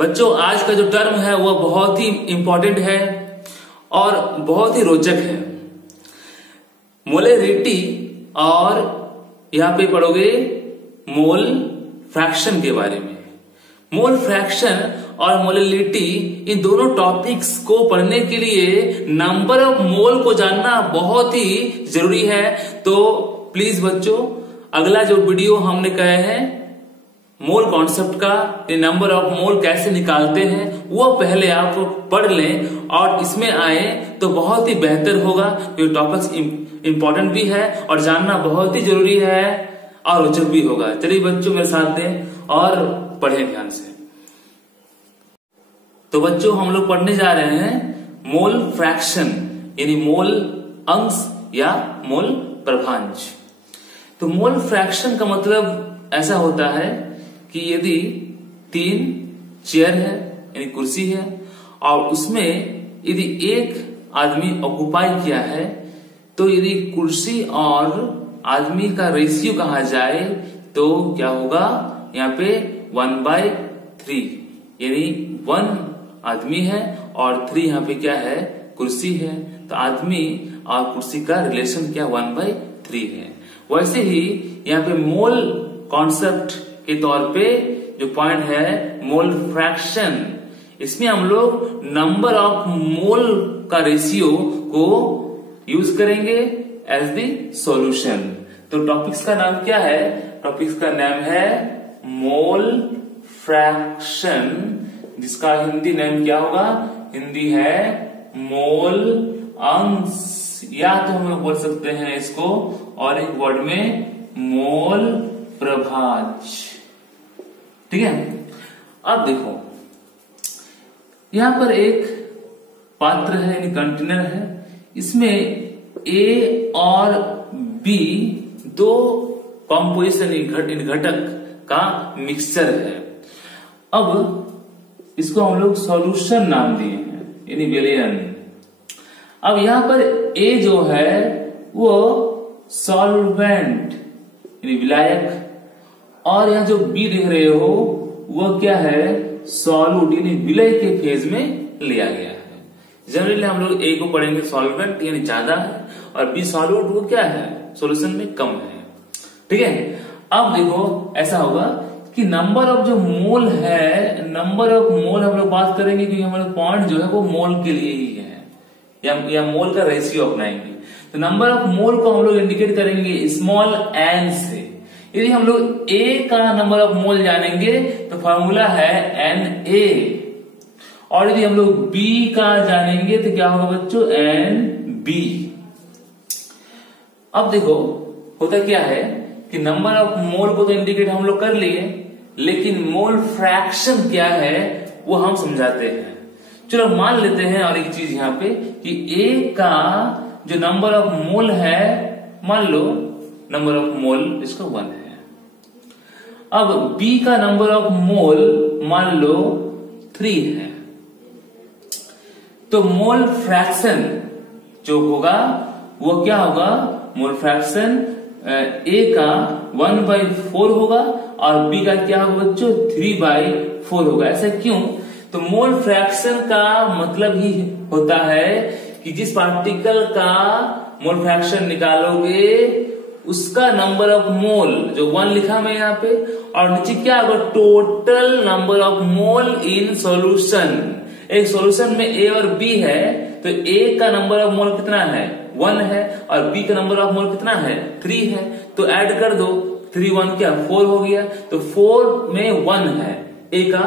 बच्चों आज का जो टर्म है वह बहुत ही इंपॉर्टेंट है और बहुत ही रोचक है। मोलेरिटी और यहां पे पढ़ोगे मोल फ्रैक्शन के बारे में। मोल फ्रैक्शन और मोलेरिटी इन दोनों टॉपिक्स को पढ़ने के लिए नंबर ऑफ मोल को जानना बहुत ही जरूरी है। तो प्लीज बच्चों अगला जो वीडियो हमने कहे हैं मोल कॉन्सेप्ट का, नंबर ऑफ मोल कैसे निकालते हैं वो पहले आप पढ़ लें और इसमें आए तो बहुत ही बेहतर होगा। ये टॉपिक्स इंपॉर्टेंट भी है और जानना बहुत ही जरूरी है और रोचक भी होगा। चलिए बच्चों मेरे साथ दें और पढ़ें ध्यान से। तो बच्चों हम लोग पढ़ने जा रहे हैं मोल फ्रैक्शन यानी मोल अंश या मोल प्रभांश। तो मोल फ्रैक्शन का मतलब ऐसा होता है कि यदि 3 चेयर है यानी कुर्सी है और उसमें यदि एक आदमी ऑक्युपाई किया है तो यदि कुर्सी और आदमी का रेशियो कहा जाए तो क्या होगा, यहाँ पे 1/3 यानी 1 आदमी है और 3 यहाँ पे क्या है, कुर्सी है। तो आदमी और कुर्सी का रिलेशन क्या 1/3 है। वैसे ही यहाँ पे मोल कॉन्सेप्ट के तौर पे जो पॉइंट है मोल फ्रैक्शन, इसमें हम लोग नंबर ऑफ मोल का रेशियो को यूज करेंगे एज द सॉल्यूशन। तो टॉपिक्स का नाम क्या है, टॉपिक्स का नाम है मोल फ्रैक्शन, जिसका हिंदी नेम क्या होगा, हिंदी है मोल अंश, या तो हम लोग बोल सकते हैं इसको और एक वर्ड में मोल प्रभांश। ठीक है। अब देखो यहां पर एक पात्र है यानी कंटेनर है, इसमें ए और बी दो कॉम्पोजिशन घटक का मिक्सचर है। अब इसको हम लोग सॉल्यूशन नाम दिए हैं यानी विलयन। अब यहां पर ए जो है वो सॉल्वेंट यानी विलायक और यहां जो बी देख रहे हो वो क्या है, सॉल्यूट यानी विलय के फेज में लिया गया है। जनरली हम लोग ए को पढ़ेंगे सॉल्वेंट यानी ज्यादा है और बी सॉल्यूट वो क्या है, सॉल्यूशन में कम है। ठीक है। अब देखो ऐसा होगा कि नंबर ऑफ जो मोल है, नंबर ऑफ मोल हम लोग बात करेंगे क्योंकि हमारा पॉइंट जो है वो मोल के लिए ही है या मोल का रेशियो अपनाएंगे। तो नंबर ऑफ मोल को हम लोग इंडिकेट करेंगे स्मॉल एन से। यदि हम लोग ए का नंबर ऑफ मोल जानेंगे तो फॉर्मूला है एन ए, और यदि हम लोग बी का जानेंगे तो क्या होगा बच्चों, एन बी। अब देखो होता क्या है कि नंबर ऑफ मोल को तो इंडिकेट हम लोग कर लिए, लेकिन मोल फ्रैक्शन क्या है वो हम समझाते हैं। चलो मान लेते हैं और एक चीज यहाँ पे कि ए का जो नंबर ऑफ मोल है, मान लो नंबर ऑफ मोल इसका 1 है। अब बी का नंबर ऑफ मोल मान लो 3 है। तो मोल फ्रैक्शन जो होगा वो क्या होगा, मोल फ्रैक्शन ए का 1/4 होगा और बी का क्या होगा बच्चों, 3/4 होगा। ऐसा क्यों, तो मोल फ्रैक्शन का मतलब ही होता है कि जिस पार्टिकल का मोल फ्रैक्शन निकालोगे उसका नंबर ऑफ मोल जो 1 लिखा मैं यहाँ पे, और नीचे क्या होगा, total number of mole in solution. एक सॉल्यूशन में ए और बी है तो ए का नंबर ऑफ मोल कितना है, 1 है, और बी का नंबर ऑफ मोल कितना है, 3 है। तो ऐड कर दो, 3 1 क्या 4 हो गया। तो 4 में 1 है ए का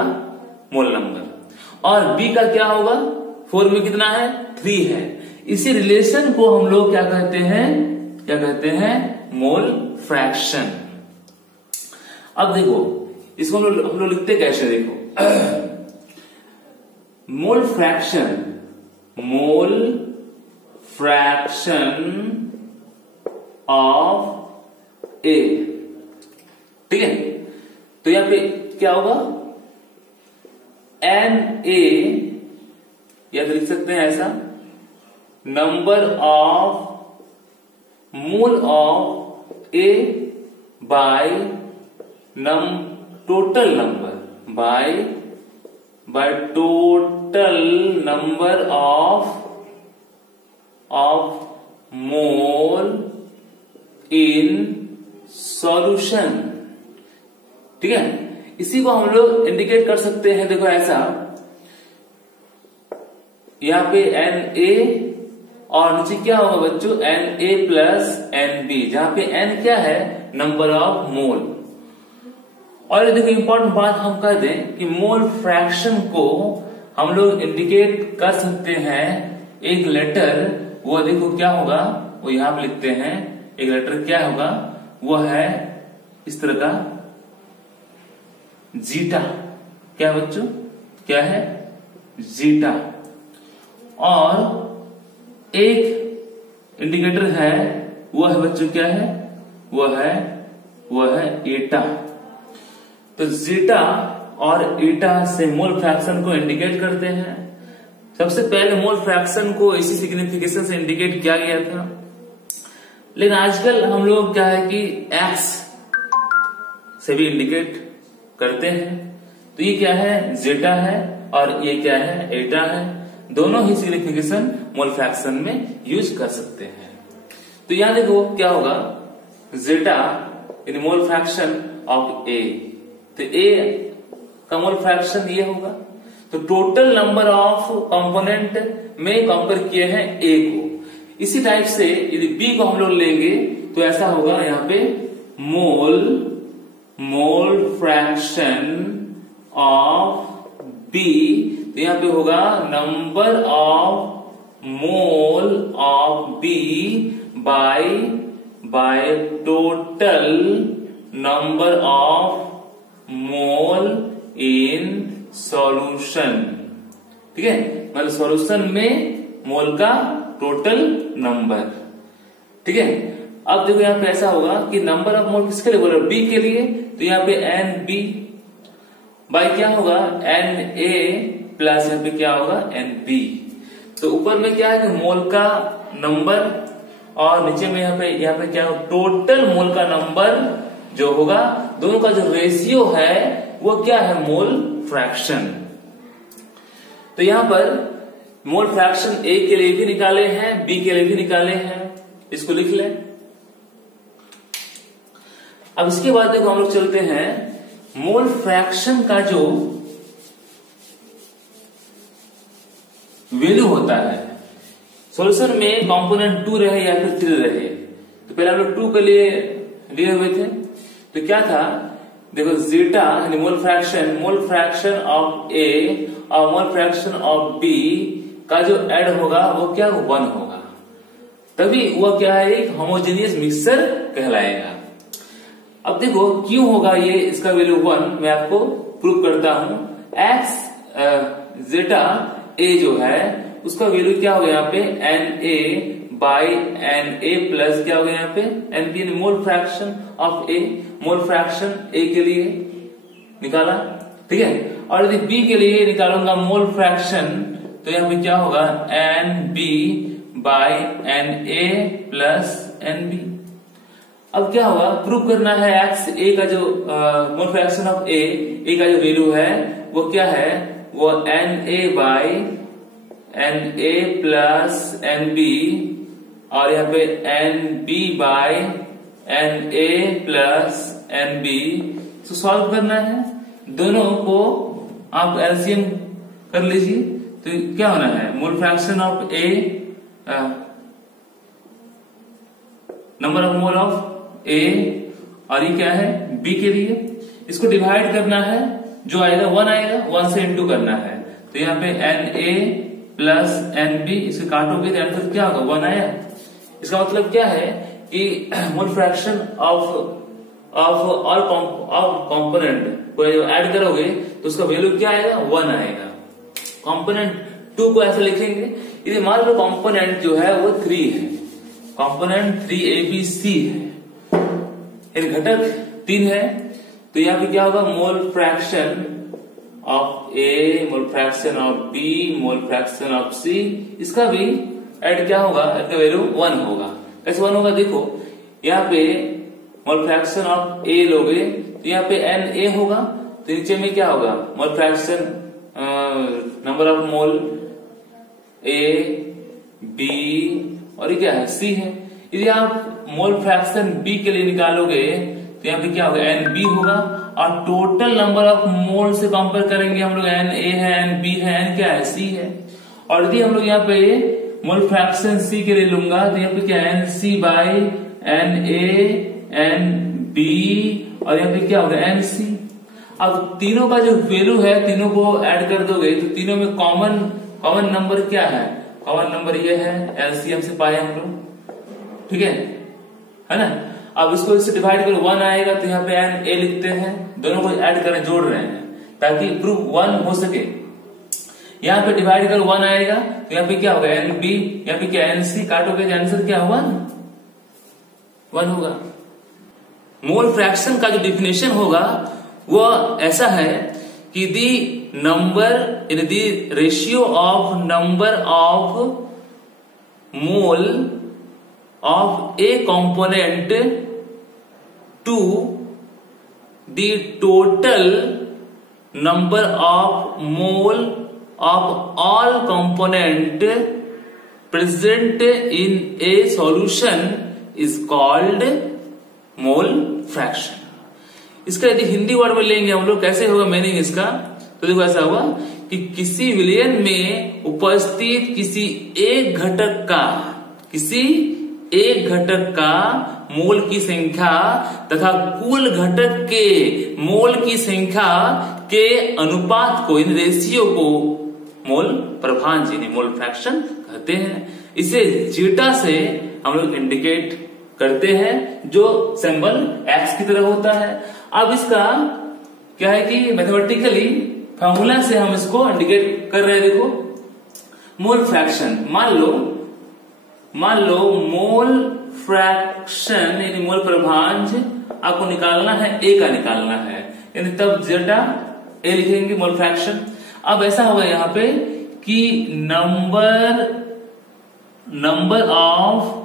मोल नंबर और बी का क्या होगा, 4 में कितना है, 3 है। इसी रिलेशन को हम लोग क्या कहते हैं, क्या कहते हैं, मोल फ्रैक्शन। अब देखो इसको हम लोग लिखते कैसे, देखो mole fraction, mole fraction of A. ठीक है। तो यहां पे क्या होगा, एन ए, या तो लिख सकते हैं ऐसा, number of mole of A bye total number by bye total number of mole in solution. ठीक है, इसी को हम लोग इंडिकेट कर सकते हैं, देखो ऐसा, यहां पे Na और नीचे क्या होगा बच्चों, Na प्लस Nb, जहां पे N क्या है, नंबर ऑफ मोल। और देखो इंपॉर्टेंट बात हम कह दें कि मोल फ्रैक्शन को हम लोग इंडिकेट कर सकते हैं एक लेटर, वो देखो क्या होगा, वो यहां पे लिखते हैं, एक लेटर क्या होगा, वो है इस तरह का जीटा। क्या बच्चों, क्या है, जीटा। और एक इंडिकेटर है, वो है बच्चों क्या है, वो है एटा। तो जीटा और एटा से मोल फ्रैक्शन को इंडिकेट करते हैं। सबसे पहले मोल फ्रैक्शन को इसी सिग्निफिकेशन से इंडिकेट किया गया था, लेकिन आजकल हम लोग क्या है कि एक्स से भी इंडिकेट करते हैं। तो ये क्या है, जेटा है, और ये क्या है, एटा है। दोनों ही सिग्निफिकेशन मोल फ्रैक्शन में यूज कर सकते हैं। तो यहां देखो क्या होगा, जेटा इन मोल फ्रैक्शन ऑफ ए, तो ए का मोल फ्रैक्शन ये होगा। तो टोटल नंबर ऑफ कंपोनेंट में कंपेयर किए हैं ए को। इसी टाइप से यदि बी को हम लोग लेंगे तो ऐसा होगा, यहां पे मोल फ्रैक्शन ऑफ बी, तो यहां पे होगा number of mole of B by total number of mole in solution. ठीक है, मतलब सॉल्यूशन में मोल का टोटल नंबर। ठीक है, अब देखो यहां पे ऐसा होगा कि नंबर ऑफ मोल किसके लिए बोला, बी के लिए, तो यहां पे एन बी बाई क्या होगा, एन ए प्लस यहां पे क्या होगा, एन बी। तो ऊपर में क्या है कि मोल का नंबर, और नीचे में यहां पे क्या होगा, टोटल मोल का नंबर जो होगा, दोनों का जो रेशियो है वो क्या है, मोल फ्रैक्शन। तो यहां पर मोल फ्रैक्शन ए के लिए भी निकाले हैं, बी के लिए भी निकाले हैं, इसको लिख लें। अब इसके बाद देखो हम लोग चलते हैं, मोल फ्रैक्शन का जो वैल्यू होता है सॉल्यूशन में, कंपोनेंट 2 रहे या फिर 3 रहे। तो पहले हम लोग 2 के लिए लिए हुए थे, तो क्या था, देखो जीटा यानी मोल फ्रैक्शन ऑफ ए और मोल फ्रैक्शन ऑफ बी का जो ऐड होगा वो क्या, 1 होगा, तभी वह क्या है, एक होमोजेनियस मिक्सचर कहलाएगा। अब देखो क्यों होगा ये, इसका वैल्यू 1 मैं आपको प्रूव करता हूं। एक्स जेटा ए जो है उसका वैल्यू क्या होगा, यहाँ पे N A by N A plus क्या होगा, यहाँ पे N B, mole fraction of A, mole fraction A के लिए निकाला। ठीक है, और यदि बी के लिए निकालूंगा मोल फ्रैक्शन, तो यहाँ पे क्या होगा, N B by N A plus N B. अब क्या होगा, प्रूव करना है एक्स ए का जो मोल फ्रैक्शन ऑफ ए का जो वैल्यू है वो क्या है, वो N A by N A plus N B, और यहाँ पे N B by N A plus N B. तो सॉल्व करना है, दोनों को आप एलसीएम कर लीजिए। तो क्या होना है, mole fraction of A, number of mole of A, और ये क्या है, बी के लिए, इसको डिवाइड करना है, जो आएगा 1 आएगा, 1 से इंटू करना है। तो यहाँ पे N A plus N B, इसे काटोगे तो आंसर क्या होगा, 1 आया। इसका मतलब क्या है कि मोल फ्रैक्शन ऑफ ऑल कंपोनेंट को ऐड करोगे तो उसका वैल्यू क्या आएगा, 1 आएगा। कंपोनेंट 2 को ऐसे लिखेंगे, यदि मान लो कंपोनेंट जो है वो 3 है, कंपोनेंट 3ABC है, घटक 3 है, तो यहाँ पे क्या होगा, mole fraction of A, mole fraction of B, mole fraction of C, इसका भी ऐड क्या होगा, इसका वैल्यू 1 होगा। कैसे 1 होगा, देखो यहाँ पे मोल फ्रैक्शन ऑफ ए लोगे तो यहाँ पे एन ए होगा, तो नीचे में क्या होगा, mole fraction number of mole A, B और ये क्या है, सी है। यदि आप मोल फ्रैक्शन बी के लिए निकालोगे तो यहाँ पे क्या होगा, एन बी होगा, और टोटल नंबर ऑफ मोल से कंपेयर करेंगे हम लोग, एन ए है, एन बी है, एन क्या है, सी है। और यदि हम लोग यहाँ पे मोल फ्रैक्शन सी के लिए लूंगा तो यहाँ पे क्या है, N C by N A N B, और यहाँ पे क्या होगा, एन सी। अब तीनों का जो वैल्यू है, तीनों को ऐड कर दोगे तो तीनों में कॉमन नंबर क्या है, कॉमन नंबर ये है, एलसीएम से पाए हम लोग, ठीक है ना। अब इसको इससे डिवाइड करो, 1 आएगा तो यहाँ पे एन ए लिखते हैं, दोनों को ऐड करें, जोड़ रहे हैं ताकि प्रूफ 1 हो सके। यहाँ पे डिवाइड करो 1 आएगा तो यहाँ पे क्या होगा, एन बी, यहाँ पे क्या एन सी, काटोगे तो आंसर क्या होगा, 1 होगा। मोल फ्रैक्शन का जो डिफिनेशन होगा वो ऐसा है कि the number in the ratio of number of mole of A component to the total number of mole of all component present in a solution is called mole fraction. इसका यदि Hindi word में लेंगे हम लोग, कैसे होगा मीनिंग इसका, तो देखो ऐसा होगा कि किसी विलयन में उपस्थित किसी एक घटक का मोल की संख्या तथा कुल घटक के मोल की संख्या के अनुपात को, इन रेशियो को मोल प्रभांज यानी मोल फ्रैक्शन कहते हैं। इसे जीटा से हम लोग इंडिकेट करते हैं, जो सिंबल एक्स की तरह होता है। अब इसका क्या है कि मैथमेटिकली फॉर्मूला से हम इसको इंडिकेट कर रहे हैं। देखो मोल फ्रैक्शन, मान लो मोल फ्रैक्शन यानी मोल प्रभांज आपको निकालना है, ए का निकालना है, यानी तब जेटा ए लिखेंगे मोल फ्रैक्शन। अब ऐसा होगा यहाँ पे कि number of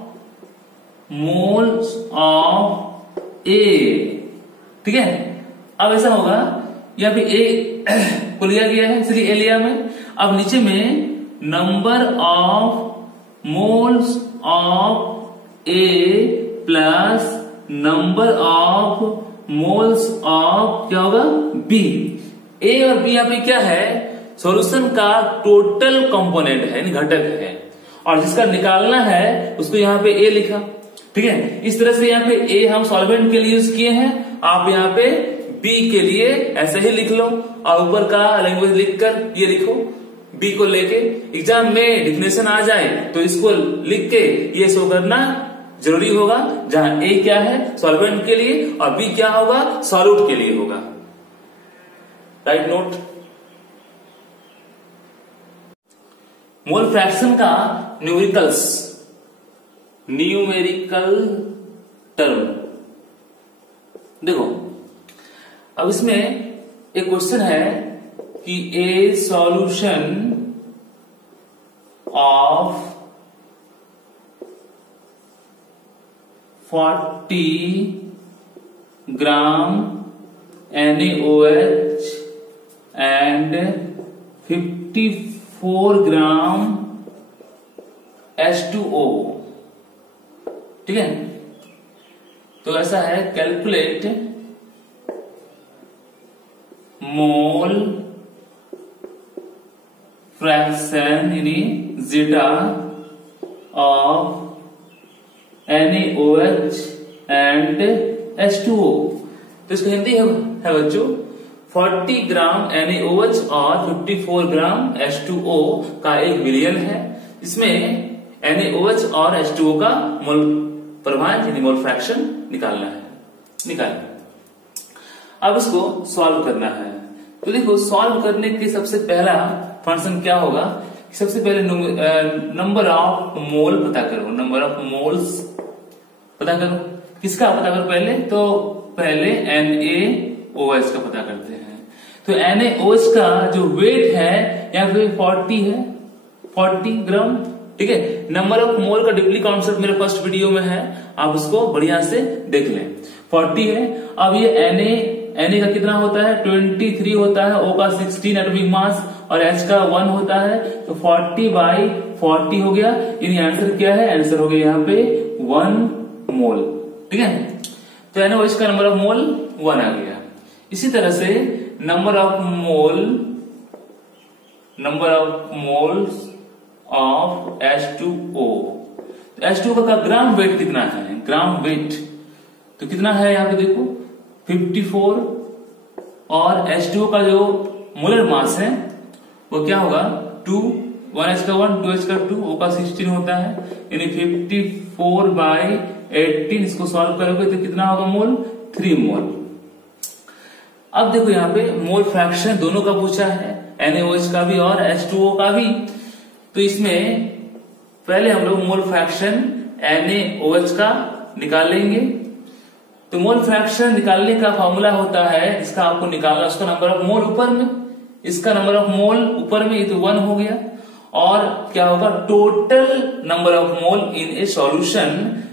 moles of A, ठीक है। अब ऐसा होगा, यहाँ पे ए को लिया गया है इसलिए ए लिया मैं। अब नीचे में number of moles of A plus number of moles of क्या होगा, बी। ए और बी यहाँ पे क्या है, सॉल्यूशन का टोटल कंपोनेंट है, घटक है, और जिसका निकालना है उसको यहाँ पे ए लिखा, ठीक है। इस तरह से यहाँ पे ए हम सॉल्वेंट के लिए यूज किए हैं, आप यहाँ पे बी के लिए ऐसे ही लिख लो, और ऊपर का लैंग्वेज लिखकर ये लिखो बी को लेके। एग्जाम में डिफिनेशन आ जाए तो इसको लिख के ये शो करना जरूरी होगा, जहां ए क्या है सॉल्वेंट के लिए और बी क्या होगा सॉल्यूट के लिए होगा। Right note. मोल फ्रैक्शन का न्यूमेरिकल टर्म देखो। अब इसमें एक क्वेश्चन है कि ए solution of 40 gram NaOH and 54 gram H2O, ठीक है। तो ऐसा है, कैलकुलेट मोल फ्रैक्शन यानी zeta of NaOH and H2O। तो इसका हिंदी है बच्चों 40 ग्राम NaOH और 54 ग्राम H2O का एक विलयन है। इसमें NaOH और H2O का मोल प्रभांज यानी मोल फ्रैक्शन निकालना है। अब इसको सॉल्व करना है। तो देखो सॉल्व करने के सबसे पहला फंक्शन क्या होगा, सबसे पहले नंबर ऑफ मोल पता करो, नंबर ऑफ मोल्स पता करो। किसका पता करो पहले, तो पहले NaOH का पता करते हैं। तो NaOH का जो वेट है यहाँ पे 40 है, 40 ग्राम, ठीक है। नंबर ऑफ मोल का डिपली कॉन्सेप्ट मेरे फर्स्ट वीडियो में है, आप उसको बढ़िया से देख लें। 40 है। अब ये Na का कितना होता है 23 होता है, O का 16 एटॉमिक मास और H का 1 होता है, तो 40/40 हो गया। यानी आंसर क्या है, आंसर हो गया यहाँ पे 1 मोल। ठीक है, तो NaOH का नंबर ऑफ मोल 1 आ गया। इसी तरह से number of moles of H2O, तो H2O का ग्राम वेट कितना है, ग्राम वेट तो कितना है यहाँ पे देखो 54, और H2O का जो मोलर मास है वो क्या होगा 2, 1H का 1, 2H का 2, O का 16 होता है, यानी 54/18। इसको सॉल्व करोगे तो कितना होगा मोल, 3 मोल। अब देखो यहाँ पे मोल फ्रैक्शन दोनों का पूछा है, NaOH का भी और H2O का भी। तो इसमें पहले हम लोग मोल फ्रैक्शन NaOH का निकाल लेंगे। तो मोल फ्रैक्शन निकालने का फॉर्मूला होता है, इसका आपको निकालना, उसका नंबर ऑफ मोल ऊपर में, इसका नंबर ऑफ मोल ऊपर में, ये तो 1 हो गया। और क्या होगा total number of mole in a solution,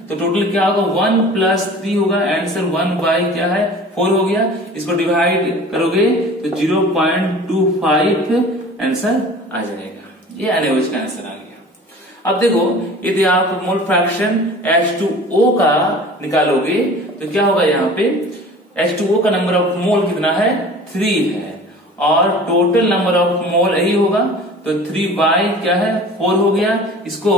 तो टोटल क्या होगा 1 + 3 होगा, आंसर 1 क्या है 4 हो गया। इसको डिवाइड करोगे तो 0.25 आंसर आ जाएगा। ये NaOH का आंसर आ गया। अब देखो यदि आप मोल फ्रैक्शन H2O का निकालोगे तो क्या होगा, यहाँ पे H2O का नंबर ऑफ मोल कितना है 3 है, और टोटल नंबर ऑफ मोल यही होगा, तो 3 क्या है 4 हो गया। इसको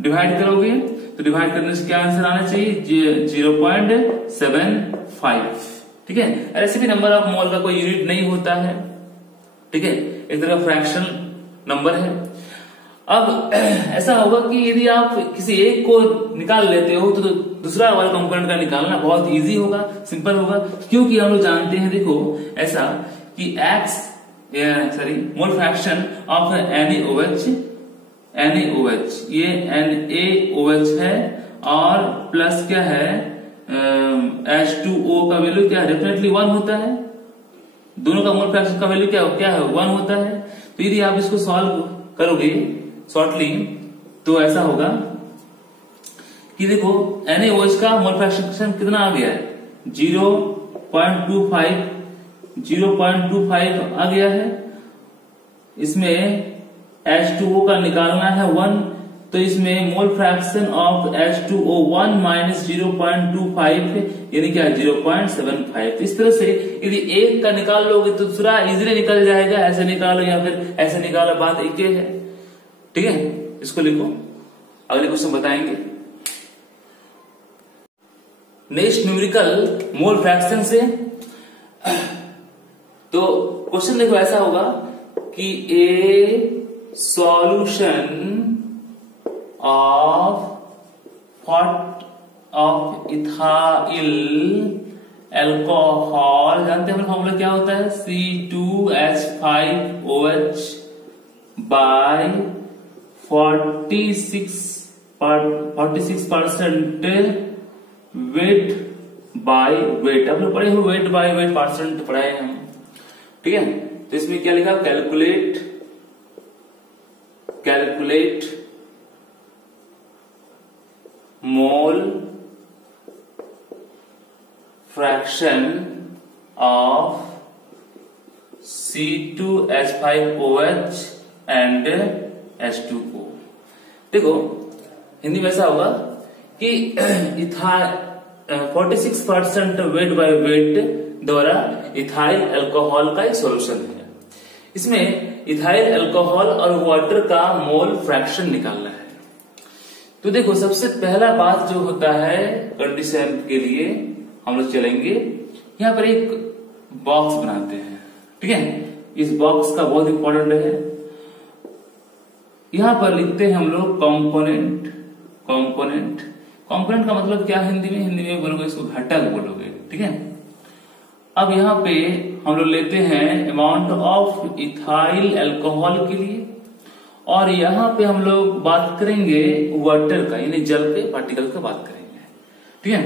डिवाइड करोगे तो डिवाइड करने से क्या आंसर आना चाहिए 0.75। ठीक है, ऐसे भी नंबर ऑफ मोल का कोई यूनिट नहीं होता है। ठीक है, एक तरह का फ्रैक्शन नंबर है। अब ऐसा होगा कि यदि आप किसी एक को निकाल लेते हो तो दूसरा वाला कंपोनेंट का निकालना बहुत इजी होगा, सिंपल होगा, क्योंकि हम लोग जानते हैं देखो ऐसा कि मोल फ्रैक्शन ऑफ NaOH, ये NaOH है, और प्लस क्या है H2O का वैल्यू क्या है, डेफिनेटली 1 होता है। दोनों का मोल फ्रैक्शन का वैल्यू क्या है 1 होता है। तो यदि आप इसको सॉल्व करोगे शॉर्टली तो ऐसा होगा कि देखो NaOH का मोल फ्रैक्शन कितना आ गया है 0.25 आ गया है। इसमें H2O का निकालना है 1, तो इसमें मोल फ्रैक्शन ऑफ H2O 1 - 0.25 यानी क्या 0.75। इस तरह से यदि एक का निकाल लोगे तो दूसरा इजीली निकल जाएगा, ऐसे निकालो या फिर ऐसे निकालो, बात एक ही है। ठीक है, इसको लिखो, अगले क्वेश्चन बताएंगे। नेक्स्ट न्यूमेरिकल मोल फ्रैक्शन से, तो क्वेश्चन देखो ऐसा होगा कि ए सॉल्यूशन ऑफ इथाइल एल्कोहल, जानते हैं फॉर्मूला क्या होता है C2H5OH by 46% weight by weight. आप लोग पढ़े हो वेट बाय वेट परसेंट पढ़ाए हम। ठीक है, तो इसमें क्या लिखा calculate mole fraction of C2H5OH and H2O। देखो हिंदी में ऐसा होगा कि 46% वेट बाय वेट द्वारा इथाइल अल्कोहल का एक सॉल्यूशन है। इसमें इथाइल अल्कोहल और वाटर का मोल फ्रैक्शन निकालना है। तो देखो सबसे पहला बात जो होता है कंडीशन के लिए हम लोग चलेंगे, यहाँ पर एक बॉक्स बनाते हैं। ठीक है, इस बॉक्स का बहुत इंपॉर्टेंट है। यहां पर लिखते हैं हम लोग कंपोनेंट का मतलब क्या हिंदी में बोलोगे इसको घटक बोलोगे। ठीक है, अब यहाँ पे हम लोग लेते हैं अमाउंट ऑफ इथाइल अल्कोहल के लिए, और यहाँ पे हम लोग बात करेंगे वाटर का, यानी जल के पार्टिकल का बात करेंगे। ठीक है,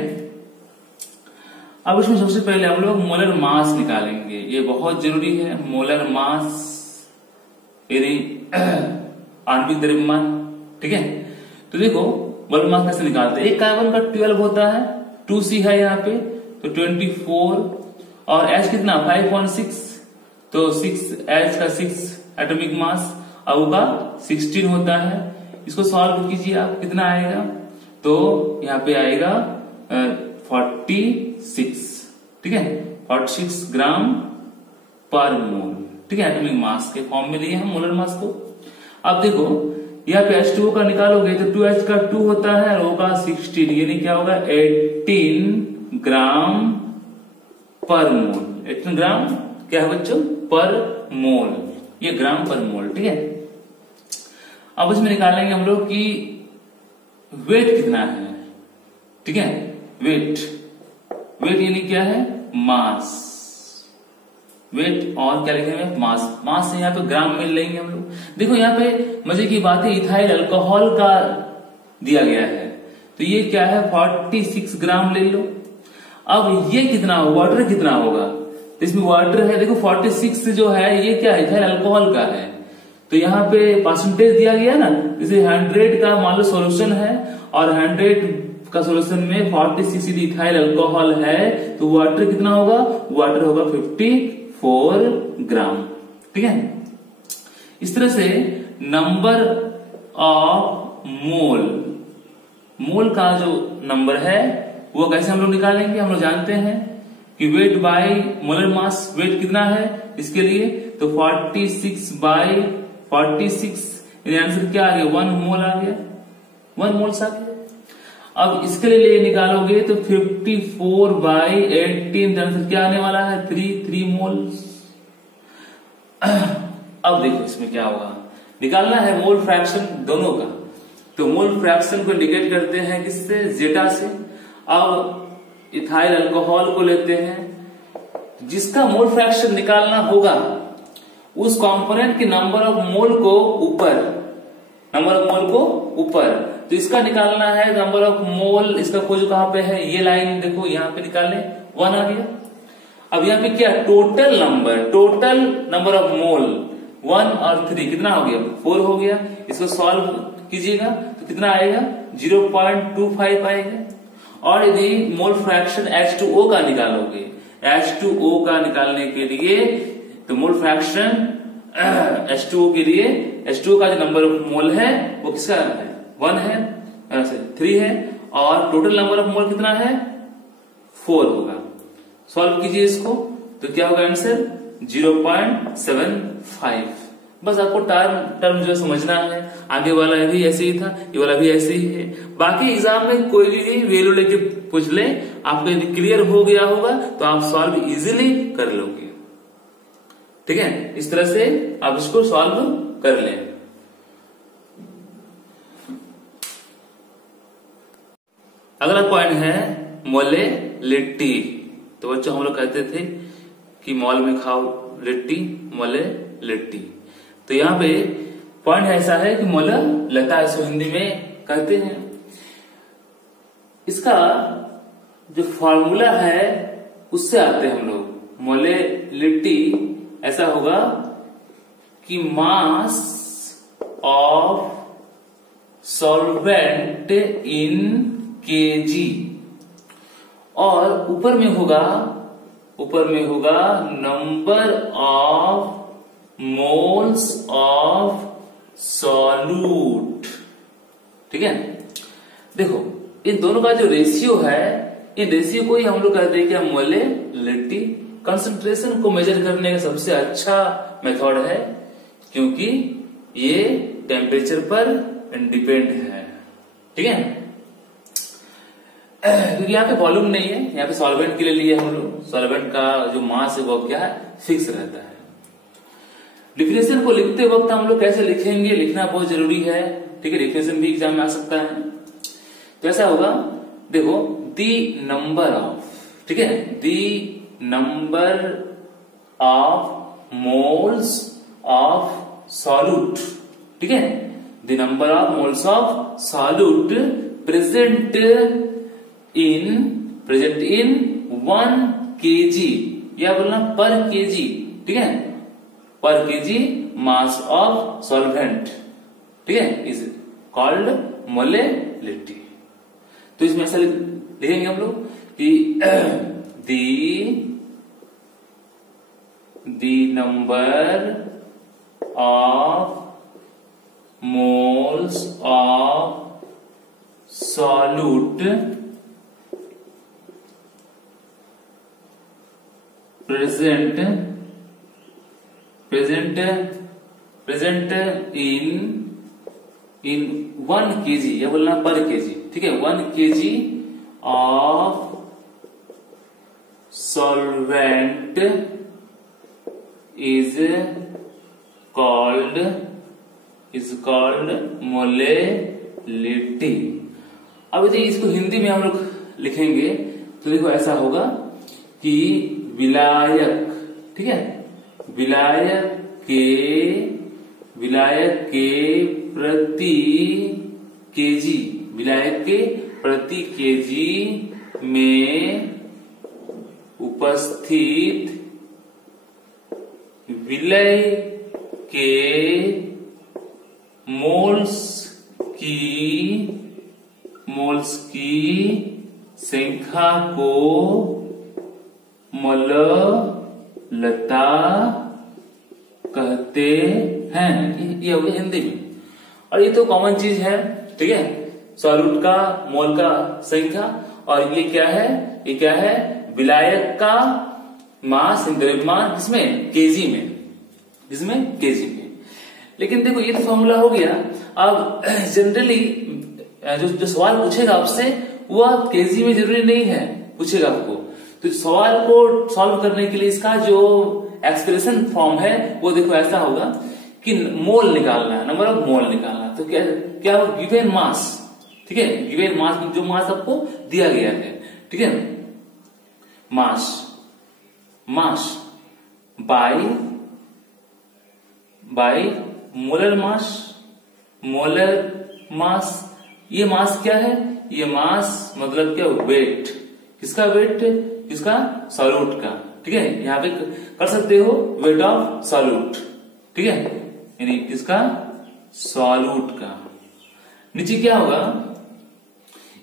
अब इसमें सबसे पहले हम लोग मोलर मास निकालेंगे, ये बहुत जरूरी है। मोलर मास यानी आणविक द्रव्यमान। ठीक है, तो देखो मोलर मास कैसे निकालते हैं। एक कार्बन का 12 होता है, 2C है यहाँ पे, तो 24 और H कितना 5.6, तो 6H का 6 एटॉमिक मास और वो का 16 होता है। इसको सॉल्व कीजिए आप, कितना आएगा, तो यहाँ पे आएगा 46, ठीक है, 46 ग्राम पर मोल, ठीक है, एटॉमिक मास के फॉर्म में लिए हम मोलर मास को। अब देखो यहाँ पे H2O का निकालोगे तो 2H का 2 होता है और O का 16, यानी क्या होगा 18 ग्राम पर मोल। 18 ग्राम क्या है बच्चों, पर मोल, ये ग्राम पर मोल, ठीक है। अब इसमें निकालेंगे हम लोग कि वेट कितना है, ठीक है, वेट यानी क्या है, मास, वेट और क्या लिखेंगे, मास से यहाँ पे ग्राम में लेंगे हम लोग। देखो यहाँ पे मजे की बात है, इथाइल अल्कोहल का दिया गया है, तो ये क्या है 46 ग्राम ले लो। अब ये कितना, वाटर कितना होगा, तो इसमें वाटर है, देखो 46 जो है ये क्या है, इथाइल अल्कोहल का है, तो यहाँ पे परसेंटेज दिया गया ना, जैसे 100 का मान लो सोल्यूशन है और 100 का सोल्यूशन में 46 इथाइल अल्कोहल है, तो वाटर कितना होगा, वाटर होगा 54 ग्राम, ठीक है। इस तरह से नंबर ऑफ मोल का जो नंबर है वो कैसे हम लोग निकालेंगे, हम लोग जानते हैं कि weight by molar mass, weight कितना है इसके लिए, तो 46 बाय 46, आंसर क्या आ गया, 1 मोल आ गया, 1 मोल्स आ गया। अब इसके लिए निकालोगे तो 54 बाई 18, आंसर क्या आने वाला है, 3 मोल्स। अब देखो इसमें क्या होगा, निकालना है मोल फ्रैक्शन दोनों का, तो मोल फ्रैक्शन को इंडिकेट करते हैं किससे, जेटा से। अब इथाइल अल्कोहल को लेते हैं, जिसका मोल फ्रैक्शन निकालना होगा उस कंपोनेंट के नंबर ऑफ मोल को ऊपर, तो इसका निकालना है नंबर ऑफ मोल, इसका खोज कहां पे है, ये लाइन देखो यहाँ पे निकाले, 1 आ गया। अब यहाँ पे क्या, टोटल नंबर ऑफ मोल 1 और 3 कितना हो गया, 4 हो गया। इसको सॉल्व कीजिएगा तो कितना आएगा, 0.25 आएगा। और यदि मोल फ्रैक्शन H2O का निकालोगे, H2O का निकालने के लिए तो मोल फ्रैक्शन H2O के लिए, H2O का जो नंबर ऑफ मोल है वो किसका है, 1 है, 3 है, और टोटल नंबर ऑफ मोल कितना है, 4 होगा। सॉल्व कीजिए इसको तो क्या होगा आंसर, 0.75। बस आपको टर्म जो समझना है, आगे वाला भी ऐसे ही था, ये वाला भी ऐसे ही है। बाकी एग्जाम में कोई भी वैल्यू लेके पूछ ले, आपको यदि क्लियर हो गया होगा तो आप सॉल्व इजीली कर लोगे, ठीक है। इस तरह से आप इसको सॉल्व कर लें। अगला पॉइंट है मोलेलिटी। तो बच्चों हम लोग कहते थे कि मॉल में खाओ लिट्टी, मोलेलिटी। तो यहाँ पे पॉइंट ऐसा है कि मोलर लता, इसको हिंदी में कहते हैं। इसका जो फॉर्मूला है उससे आते हैं हम लोग। मोलेलिटी ऐसा होगा कि mass of solvent in KG, और ऊपर में होगा number of moles of solute, ठीक है। देखो इन दोनों का जो रेशियो है, इन रेशियो को ही हम लोग कहते हैं कि मोलेलिटी। कंसंट्रेशन को मेजर करने का सबसे अच्छा मेथड है, क्योंकि ये टेम्परेचर पर डिपेंड है, ठीक है। क्योंकि यहाँ पे वॉल्यूम नहीं है, यहाँ पे सॉल्वेंट के लिए लिए हम लोग, सॉल्वेंट का जो मास है वो क्या है, फिक्स रहता है। डिफिनेशन को लिखते वक्त हम लोग कैसे लिखेंगे, लिखना बहुत जरूरी है, ठीक है। डिफिनेशन भी एग्जाम में आ सकता है। तो ऐसा होगा, देखो दी नंबर ऑफ, ठीक है, the number of moles of solute, ठीक है, the number of moles of solute present in 1 kg, या बोलना पर kg, ठीक है, पर kg मास ऑफ सॉल्वेंट, ठीक है, इज कॉल्ड मोलेलिटी। तो इसमें ऐसा लिखेंगे हम लोग कि दी the number of moles of solute present in 1 kg, या बोलना पर kg, ठीक है, 1 kg of solvent is called molality. अब देखिए इसको हिंदी में हम लोग लिखेंगे तो देखो ऐसा होगा कि विलायक, ठीक है, विलायक के प्रति केजी, विलायक के प्रति केजी में उपस्थित विलय के मोल्स की संख्या को मोललता कहते हैं। ये हो गया हिंदी में। और ये तो कॉमन चीज है, ठीक है, सॉल्यूट का मोल का संख्या, और ये क्या है, विलायक का मास, द्रव्यमान, किसमें, केजी में, लेकिन देखो ये तो फॉर्मूला हो गया। अब जनरली जो सवाल पूछेगा आपसे वो केजी में जरूरी नहीं है पूछेगा आपको, तो सवाल को सॉल्व करने के लिए इसका जो एक्सप्रेशन फॉर्म है वो देखो ऐसा होगा कि मोल निकालना है, नंबर ऑफ मोल निकालना है। तो क्या गिवन मास, ठीक है, गिवन मास, जो मास आपको दिया गया है, ठीक है, मास बाय मोलर मास। ये मास क्या है, ये मास मतलब क्या, वेट, किसका वेट, किसका, सॉल्यूट का, ठीक है, यहाँ पे कर सकते हो वेट ऑफ सॉल्यूट, ठीक है, यानी किसका, सॉल्यूट का। नीचे क्या होगा,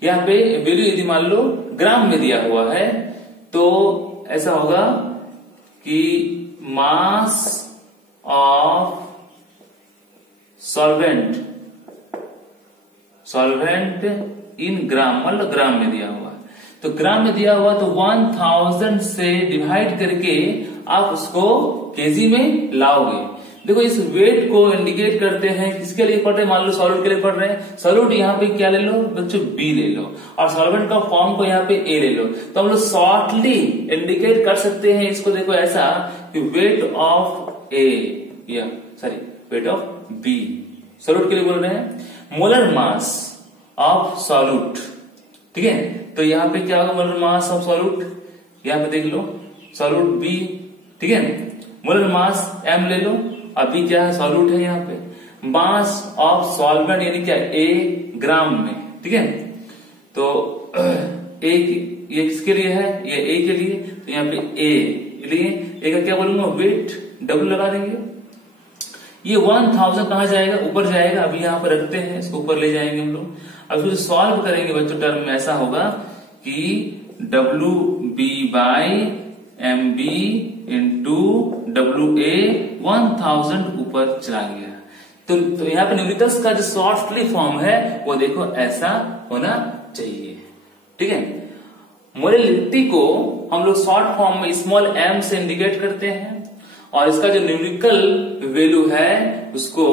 यहाँ पे वैल्यू यदि मान लो ग्राम में दिया हुआ है तो ऐसा होगा कि मास ऑफ सॉल्वेंट इन ग्राम, मतलब ग्राम में दिया हुआ, तो ग्राम में दिया हुआ तो 1000 से डिवाइड करके आप उसको केजी में लाओगे। देखो इस वेट को इंडिकेट करते हैं किसके लिए पढ़ रहे हैं, मान लो सॉल्यूट के लिए पढ़ रहे हैं, सॉल्यूट यहाँ पे क्या ले लो बच्चों, बी ले लो, और सॉल्वेंट का फॉर्म को यहाँ पे ए ले लो, तो हम लोग शॉर्टली इंडिकेट कर सकते हैं इसको, देखो ऐसा कि वेट ऑफ ए, या sorry weight of B, solute के लिए बोल रहे हैं, मोलर मास ऑफ सॉल्यूट, ठीक है, तो यहाँ पे क्या होगा, मोलर मास ऑफ सॉल्यूट, यहाँ पे देख लो सॉल्यूट बी, ठीक है, मोलर मास एम ले लो, अभी क्या है, सॉल्यूट है, यहाँ पे मास ऑफ सॉल्वेंट यानी क्या, ए ग्राम में, ठीक है, तो ए ये किसके लिए है, ये ए के लिए, तो यहाँ पे ए लिए ए का क्या बोलूंगा, वेट, डब्ल्यू लगा देंगे। ये 1000 कहां जाएगा, ऊपर जाएगा, अभी यहाँ पर रखते हैं, इसको ऊपर ले जाएंगे हम लोग। अब इसको सॉल्व करेंगे बच्चों, टर्म में ऐसा होगा कि W B by M B into W A 1000 ऊपर चला गया। तो यहाँ पे न्यूमेरिकल्स का जो शॉर्टली फॉर्म है वो देखो ऐसा होना चाहिए, ठीक है। मोलेलिटी को हम लोग शॉर्ट फॉर्म में स्मॉल एम से इंडिकेट करते हैं, और इसका जो न्यूमेरिकल वैल्यू है उसको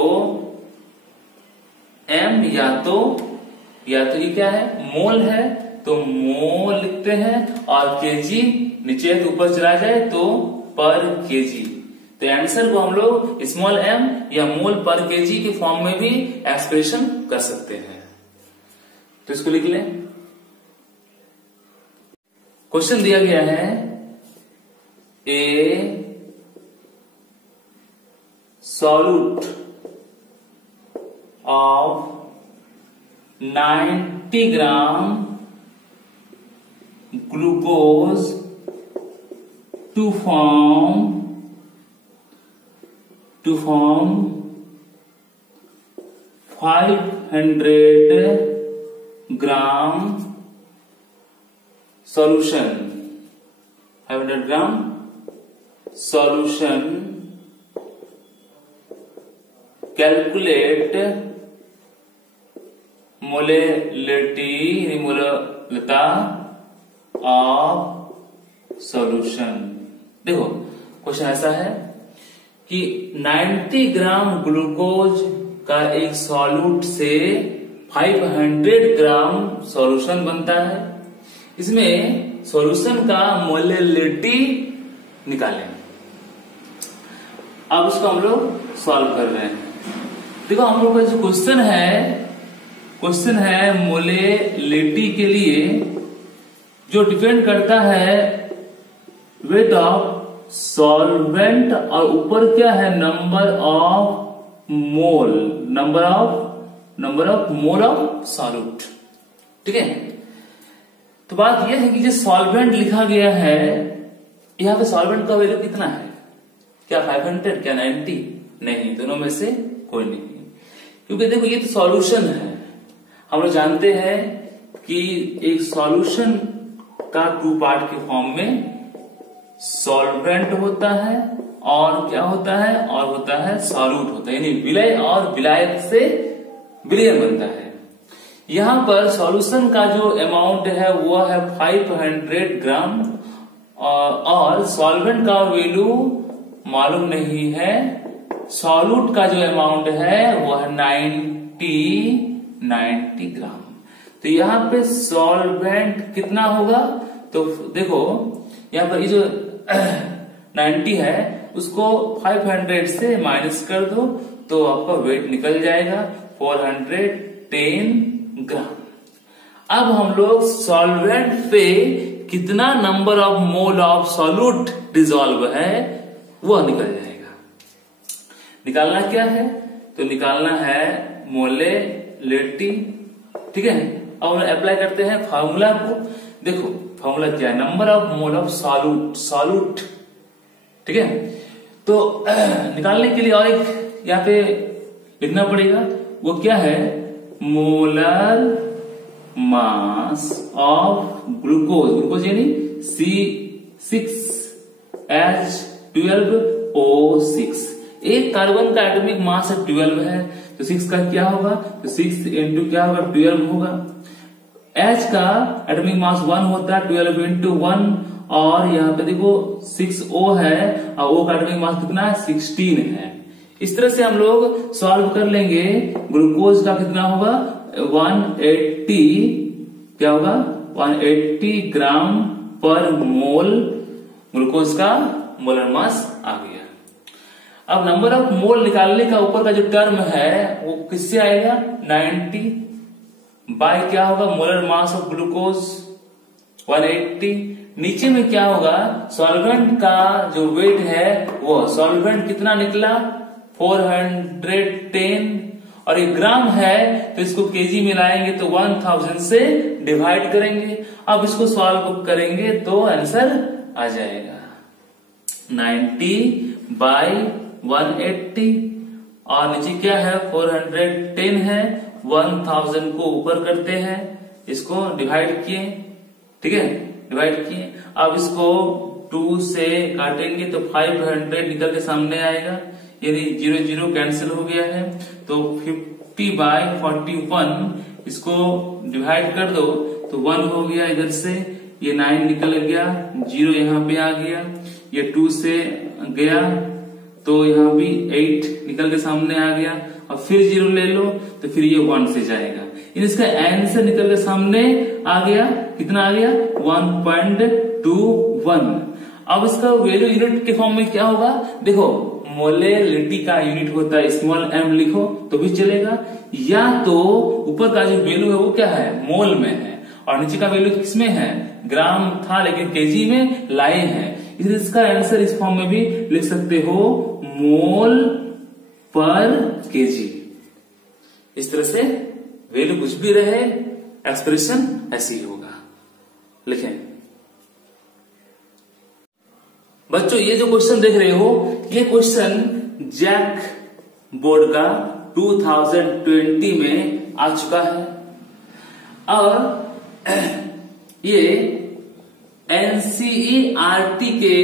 एम या तो ये क्या है, मोल है तो मोल लिखते हैं, और केजी नीचे ऊपर चला जाए तो पर केजी। तो आंसर को हम लोग स्मॉल एम या मोल पर केजी के फॉर्म में भी एक्सप्रेशन कर सकते हैं। तो इसको लिख लें। क्वेश्चन दिया गया है, ए solute of 90 gram glucose to form 500 gram solution, 500 gram solution calculate molality of solution. देखो क्वेश्चन ऐसा है कि 90 ग्राम ग्लूकोज का एक सॉल्यूट से 500 ग्राम सॉल्यूशन बनता है। इसमें सॉल्यूशन का मोलैलिटी निकालें। अब उसको हम लोग सॉल्व कर रहे हैं। देखो हम लोग का जो क्वेश्चन है मोलैलिटी के लिए, जो डिपेंड करता है वेट ऑफ सॉल्वेंट और ऊपर क्या है number of mole of solute. ठीक है, तो बात यह है कि जो सॉल्वेंट लिखा गया है, यहां पे सॉल्वेंट का वैल्यू कितना है? क्या 500 क्या 90? नहीं, दोनों में से कोई नहीं, क्योंकि देखो ये तो सॉल्यूशन है। हम लोग जानते हैं कि एक सॉल्यूशन का 2 पार्ट के फॉर्म में सॉल्वेंट होता है और क्या होता है, और होता है सॉल्यूट होता है, यानी विलय और विलायक से विलयन बनता है। यहां पर सॉल्यूशन का जो अमाउंट है वो है 500 ग्राम और सॉल्वेंट का वैल्यू मालूम नहीं है। सॉल्यूट का जो अमाउंट है वो है 90 ग्राम। तो यहाँ पे सॉल्वेंट कितना होगा? तो देखो यहाँ पर ये जो 90 है उसको 500 से माइनस कर दो तो आपका वेट निकल जाएगा 410 ग्राम। अब हम लोग सॉल्वेंट पे कितना number of mole of solute dissolve है वो निकल जाएगा। निकालना क्या है? तो निकालना है मोलैलिटी। ठीक है, अब हम अप्लाई करते हैं फार्मूला को। देखो फार्मूला क्या है? Number of mole of solute. ठीक है, तो निकालने के लिए और एक यहाँ पे लिखना पड़ेगा, वो क्या है? मोलर मास ऑफ ग्लूकोज यानी C6H12O6। एक कार्बन का एटॉमिक मास 12 है, तो 6 का क्या होगा? तो 6 इंटू क्या होगा? 12 होगा। H का एटॉमिक मास 1 होता है, 12 इंटू 1, और यहाँ पे देखो 6O है और O का एटॉमिक मास कितना है? 16 है। इस तरह से हम लोग सॉल्व कर लेंगे। ग्लूकोज का कितना होगा? 180 क्या होगा? 180 ग्राम पर मोल ग्लूकोज का मोलर मास आ गया। अब नंबर ऑफ मोल निकालने का ऊपर का जो टर्म है वो किससे आएगा? 90 बाय क्या होगा? Molar mass of glucose 180। नीचे में क्या होगा? सॉल्वेंट का जो वेट है वो सॉल्वेंट कितना निकला? 410, और ये ग्राम है तो इसको केजी में लाएंगे तो 1000 से डिवाइड करेंगे। अब इसको सॉल्व करेंगे तो आंसर आ जाएगा 90 बाय 180, और नीचे क्या है? 410 है। 1000 को ऊपर करते हैं, इसको डिवाइड किए। ठीक है, डिवाइड किए। अब इसको 2 से काटेंगे तो 500 निकल के सामने आएगा, यानी 0 0 कैंसिल हो गया है। तो 50 बाय 41 इसको डिवाइड कर दो तो 1 हो गया। इधर से ये 9 निकल गया, 0 यहाँ पे आ गया, ये 2 से गया तो यहाँ भी 8 निकल के सामने आ गया, और फिर 0 ले लो तो फिर ये 1 से जाएगा। इसका आंसर निकल के सामने आ गया। कितना आ गया? 1.21। अब इसका वैल्यू यूनिट के फॉर्म में क्या होगा? देखो मोलैलिटी का यूनिट होता है स्मॉल m, लिखो तो भी चलेगा, या तो ऊपर का जो वैल्यू है वो क्या है? मोल में है, और नीचे का वैल्यू किसमें है? ग्राम था लेकिन केजी में लाए हैं, इसलिए इसका आंसर इस फॉर्म में भी लिख सकते हो मोल पर केजी। इस तरह से वैल्यू कुछ भी रहे एक्सप्रेशन ऐसी ही होगा। लिखें बच्चों, ये जो क्वेश्चन देख रहे हो ये क्वेश्चन जैक बोर्ड का 2020 में आ चुका है, और ये NCERT के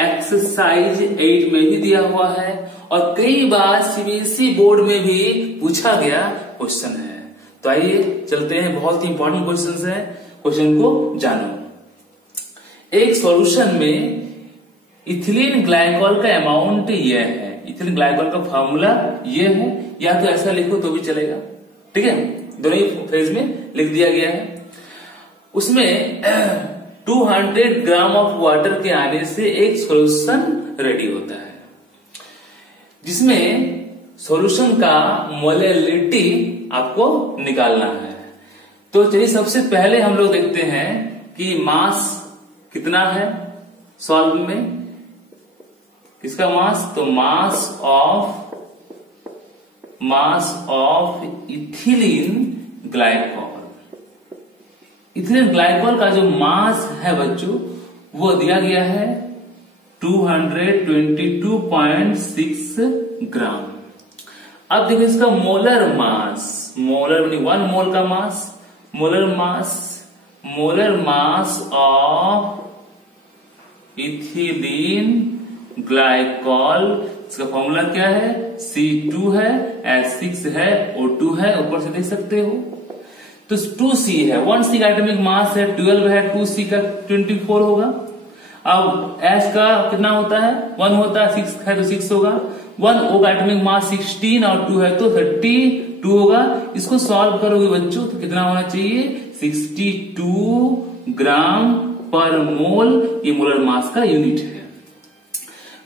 एक्सरसाइज 8 में भी दिया हुआ है और कई बार CBSE बोर्ड में भी पूछा गया क्वेश्चन है। तो आइए चलते हैं, बहुत ही इंपॉर्टेंट क्वेश्चन है, क्वेश्चन को जानो। एक सॉल्यूशन में इथिलीन ग्लाइकॉल का अमाउंट यह है, इथिलीन ग्लाइकॉल का फॉर्मूला यह है, या तो ऐसा लिखो तो भी चलेगा, ठीक है, दोनों ही फेज में लिख दिया गया है। उसमें 200 ग्राम ऑफ वाटर के आने से एक सॉल्यूशन रेडी होता है, जिसमें सॉल्यूशन का मोलेलिटी आपको निकालना है। तो चलिए सबसे पहले हम लोग देखते हैं कि मास कितना है सॉल्व में, किसका मास, तो मास of ethylene glycol. Ethylene glycol का जो मास है बच्चों वो दिया गया है 222.6 ग्राम। अब देखो इसका मोलर मास, मोलर 1 मोल का mass, molar mass of ethylene glycol, इसका फॉर्मूला क्या है, C2 है, H6 है, O2 है, ऊपर से देख सकते हो। तो 2C है, 1C का एटॉमिक मास है 12 है, 2C का 24 होगा। अब H का कितना होता है, 1 होता है, 6 है तो 6 होगा। 1O का एटॉमिक मास 16 और 2 है तो 32 होगा। इसको सॉल्व करोगे बच्चों तो कितना होना चाहिए, 62 ग्राम पर मोल, ये मोलर मास का यूनिट है।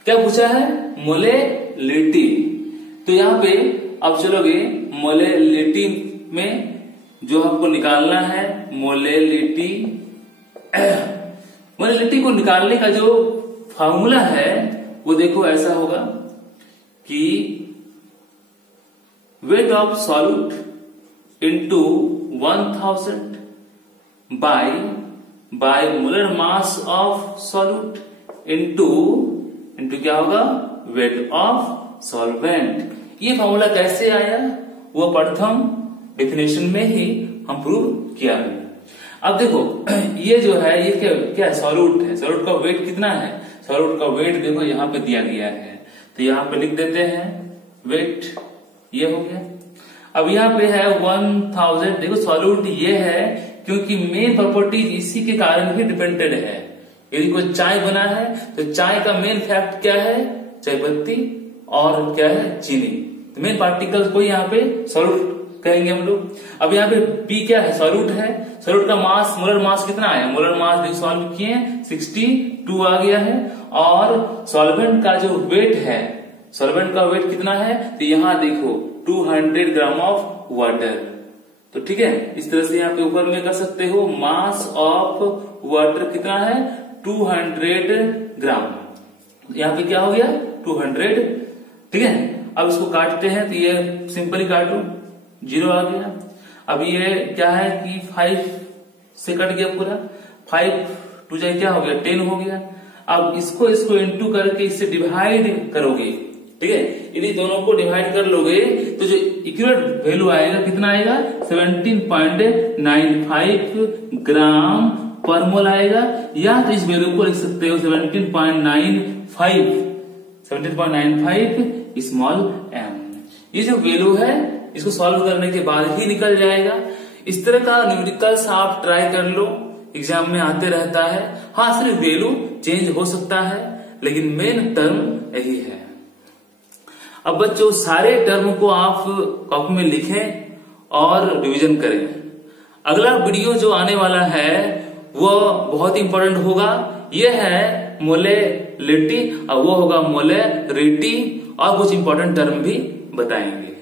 क्या पूछा है, मोलेलिटी। तो यहां पे अब चलोगे मोलेलिटी में जो आपको निकालना है, मोलेलिटी को निकालने का जो फॉर्मूला है वो देखो ऐसा होगा कि weight of solute into 1000 bye molar mass of solute into क्या होगा, वेट ऑफ सॉल्वेंट। ये फॉर्मूला कैसे आया वो प्रथम डेफिनेशन में ही हम प्रूव किया है। अब देखो ये जो है ये क्या है, सॉल्यूट है। सॉल्यूट का वेट कितना है, सॉल्यूट का वेट देखो यहाँ पे दिया गया है, तो यहाँ पे लिख देते हैं वेट, ये हो गया। अब यहाँ पे है 1000, देखो सॉल्यूट ये है क्योंकि मेन प्रॉपर्टीज इसी के कारण ही डिपेंडेंट है। यदि कोई चाय बना है तो चाय का मेन फैक्ट क्या है, चाय पत्ती और क्या है, चीनी। तो मेन पार्टिकल्स को यहाँ पे सॉल्यूट कहेंगे हम लोग। अब यहाँ पे पी क्या है, सॉल्यूट है। सॉल्यूट का मास, मोलर मास कितना है, मोलर मास देखो सॉल्व किए 62 आ गया है। और सॉल्वेंट का जो वेट है, सॉल्वेंट का वेट कितना है, तो यहाँ देखो 200 ग्राम ऑफ वाटर। तो ठीक है, इस तरह से यहाँ पे ऊपर में कर सकते हो, मास ऑफ वाटर कितना है 200 ग्राम। यहाँ पे क्या हो गया 200, ठीक है। अब इसको काटते हैं तो ये सिंपली काटो, 0 आ गया। अब ये क्या है कि 5 से कट गया पूरा, 5 टू जाए क्या हो गया 10 हो गया। अब इसको इनटू करके इससे डिवाइड करोगे, ठीक है। यदि दोनों को डिवाइड कर लोगे तो जो इक्विवेलेंट वैल्यू आएगा कितना आएगा 17.95 ग्राम पर मोल आएगा। या तो इस वैल्यू को लिख सकते हो 17.95 स्मॉल m। ये जो वैल्यू है इसको सॉल्व करने के बाद ही निकल जाएगा। इस तरह का न्यूमेरिकल्स आप ट्राई कर लो, एग्जाम में आते रहता है। हाँ सिर्फ वैल्यू चेंज हो सकता है लेकिन मेन टर्म यही है। अब बच्चों सारे टर्म को आप कॉपी में लिखें और रिवीजन करें। अगला वीडियो जो आने वाला है वो बहुत इंपॉर्टेंट होगा, ये है मोलेलिटी और वो होगा मोलेरिटी, और कुछ इंपॉर्टेंट टर्म भी बताएंगे।